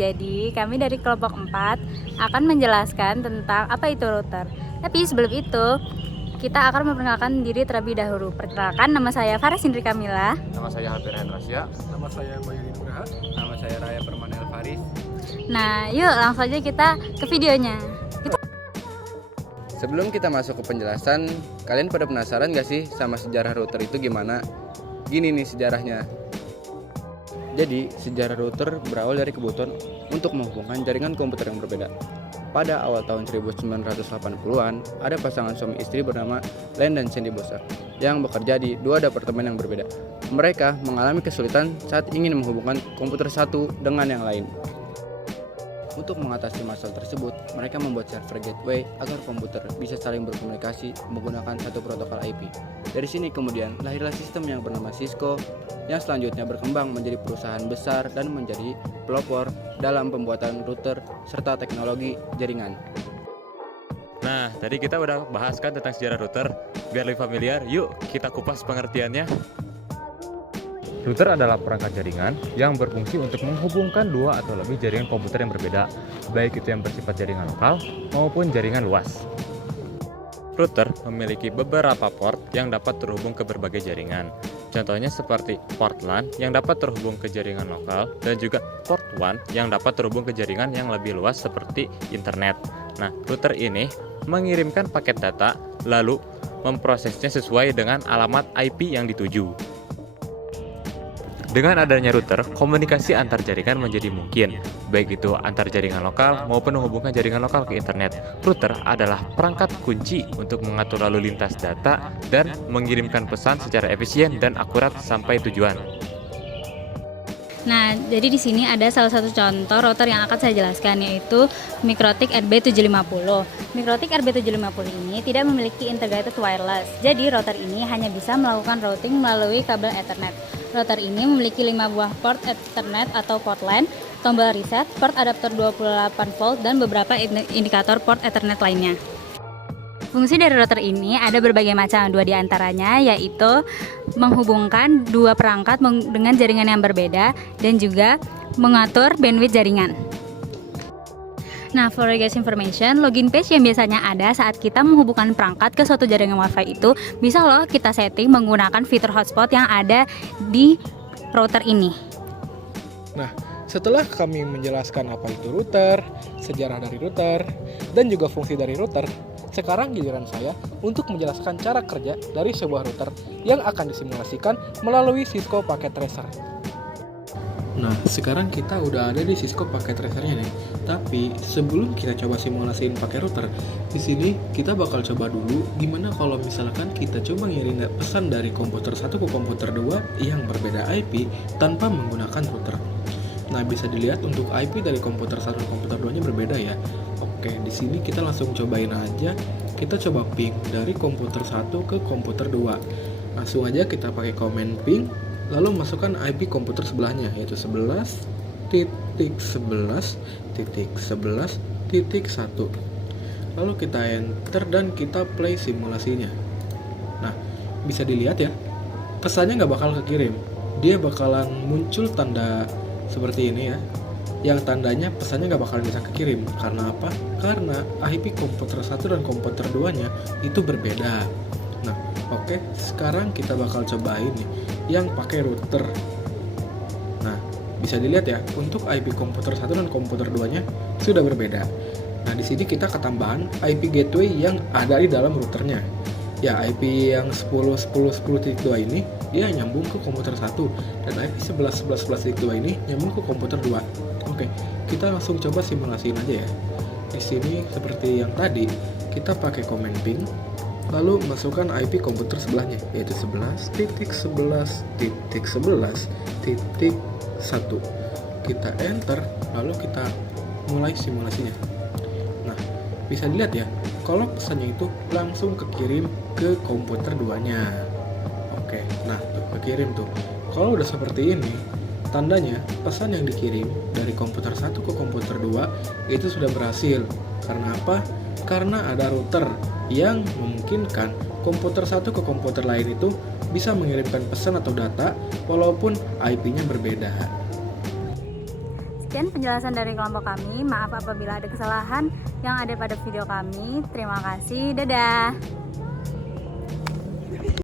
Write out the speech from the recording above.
Jadi kami dari kelompok 4 akan menjelaskan tentang apa itu router. Tapi sebelum itu kita akan memperkenalkan diri terlebih dahulu. Perkenalkan, nama saya Faris Indri Kamila. Nama saya Alvin Hendrasya. Nama saya Bayuni Nugraha. Nama saya Raya Permanel Faris. Nah, yuk langsung aja kita ke videonya. Sebelum kita masuk ke penjelasan, kalian pada penasaran gak sih sama sejarah router itu gimana? Gini nih sejarahnya. Jadi, sejarah router berawal dari kebutuhan untuk menghubungkan jaringan komputer yang berbeda. Pada awal tahun 1980-an, ada pasangan suami istri bernama Len dan Sandy Boser yang bekerja di dua departemen yang berbeda. Mereka mengalami kesulitan saat ingin menghubungkan komputer satu dengan yang lain. Untuk mengatasi masalah tersebut, mereka membuat server gateway agar komputer bisa saling berkomunikasi menggunakan satu protokol IP. Dari sini kemudian lahirlah sistem yang bernama Cisco, yang selanjutnya berkembang menjadi perusahaan besar dan menjadi pelopor dalam pembuatan router serta teknologi jaringan. Nah, tadi kita udah bahas kan tentang sejarah router. Biar lebih familiar, yuk kita kupas pengertiannya. Router adalah perangkat jaringan yang berfungsi untuk menghubungkan dua atau lebih jaringan komputer yang berbeda, baik itu yang bersifat jaringan lokal maupun jaringan luas. Router memiliki beberapa port yang dapat terhubung ke berbagai jaringan. Contohnya seperti port LAN yang dapat terhubung ke jaringan lokal dan juga port WAN yang dapat terhubung ke jaringan yang lebih luas seperti internet. Nah, router ini mengirimkan paket data lalu memprosesnya sesuai dengan alamat IP yang dituju. Dengan adanya router, komunikasi antar jaringan menjadi mungkin, baik itu antar jaringan lokal maupun menghubungkan jaringan lokal ke internet. Router adalah perangkat kunci untuk mengatur lalu lintas data dan mengirimkan pesan secara efisien dan akurat sampai tujuan. Nah, jadi di sini ada salah satu contoh router yang akan saya jelaskan, yaitu Mikrotik RB750. Mikrotik RB750 ini tidak memiliki integrated wireless. Jadi router ini hanya bisa melakukan routing melalui kabel Ethernet. Router ini memiliki 5 buah port Ethernet atau port LAN, tombol reset, port adapter 28 volt dan beberapa indikator port Ethernet lainnya. Fungsi dari router ini ada berbagai macam, dua di antaranya yaitu menghubungkan dua perangkat dengan jaringan yang berbeda dan juga mengatur bandwidth jaringan. Nah, for your guys information, login page yang biasanya ada saat kita menghubungkan perangkat ke suatu jaringan WiFi itu bisa loh kita setting menggunakan fitur hotspot yang ada di router ini. Nah, setelah kami menjelaskan apa itu router, sejarah dari router, dan juga fungsi dari router, sekarang giliran saya untuk menjelaskan cara kerja dari sebuah router yang akan disimulasikan melalui Cisco Packet Tracer. Nah, sekarang kita udah ada di Cisco Packet Tracer-nya nih. Tapi sebelum kita coba simulasiin pakai router, di sini kita bakal coba dulu gimana kalau misalkan kita coba ngirim pesan dari komputer satu ke komputer 2 yang berbeda IP tanpa menggunakan router. Nah, bisa dilihat untuk IP dari komputer 1 ke komputer 2-nya berbeda ya. Oke, di sini kita langsung cobain aja. Kita coba ping dari komputer 1 ke komputer 2. Langsung aja kita pakai command ping, lalu masukkan IP komputer sebelahnya, yaitu 11.11.11.1. Lalu kita enter dan kita play simulasinya. Nah, bisa dilihat ya, pesannya nggak bakal kekirim. Dia bakalan muncul tanda seperti ini ya, yang tandanya pesannya nggak bakal bisa kekirim. Karena apa? Karena IP komputer 1 dan komputer 2-nya itu berbeda. Nah, oke, sekarang kita bakal cobain nih yang pakai router. Nah, bisa dilihat ya, untuk IP komputer 1 dan komputer 2-nya sudah berbeda. Nah, di sini kita ketambahan IP gateway yang ada di dalam routernya. Ya, IP yang 10.10.10.2 ini dia nyambung ke komputer 1 dan IP 11.11.11.2 ini nyambung ke komputer 2. Oke, kita langsung coba simulasiin aja ya. Di sini seperti yang tadi, kita pakai command ping, lalu masukkan IP komputer sebelahnya, yaitu 11.11.11.1. Kita enter, lalu kita mulai simulasinya. Nah, bisa dilihat ya, kalau pesannya itu langsung kekirim ke komputer 2-nya. Oke, nah tuh kekirim tuh. Kalau udah seperti ini, tandanya pesan yang dikirim dari komputer 1 ke komputer 2 itu sudah berhasil. Karena apa? Karena ada router yang memungkinkan komputer 1 ke komputer lain itu bisa mengirimkan pesan atau data walaupun IP-nya berbeda. Sekian penjelasan dari kelompok kami. Maaf apabila ada kesalahan yang ada pada video kami. Terima kasih. Dadah.